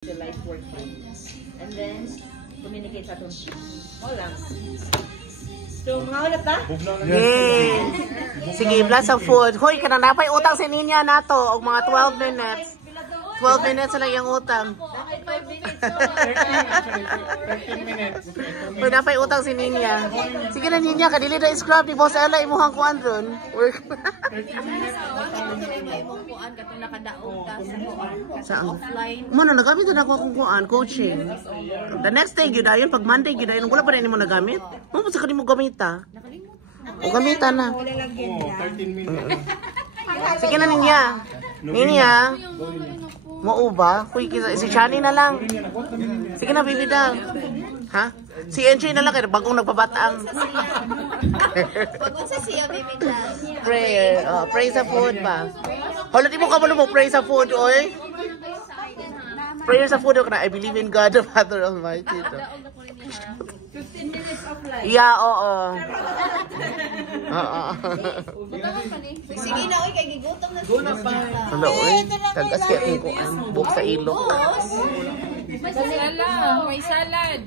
July 14. And then, communicate sa itong all lang. So, mga ulat ba? Yes. Sige, bless sa food. Hoy, kanang napay utang si Ninya nato og mga 12 minutes. 12 minutes lang yung utang. 5 minutes. 13 minutes. Hoy, napay utang si Ninya. Sige na Ninya, kadili na scrub ni Boss Ella imuhang kuan ron. Work. Saan? Mano nagamit na ako kung kuan coaching. The next day gyud ayon pag Monday gyud ayon wala pa rin mo nagamit. Mo sa kanimo gamita. O gamita na. 13 minutes. Sige na Ninya. Ninya. Mauba? Kuy, si Chani na lang. Sige na, baby doll. Ha? Si NJ na lang, kaya bagong nagpabataang. Pagod sa siya, baby doll. Prayer. Pray sa food ba? Hala, di mo ka mo pray sa food, oy? Prayer sa food, I believe in God, the Father Almighty. 15 minutes of life. Yeah, oo. Sige na, oy, kay gigutom na siya. Hala, oy. Tagas kaya kung kuan. Buhok sa ilok. May salad.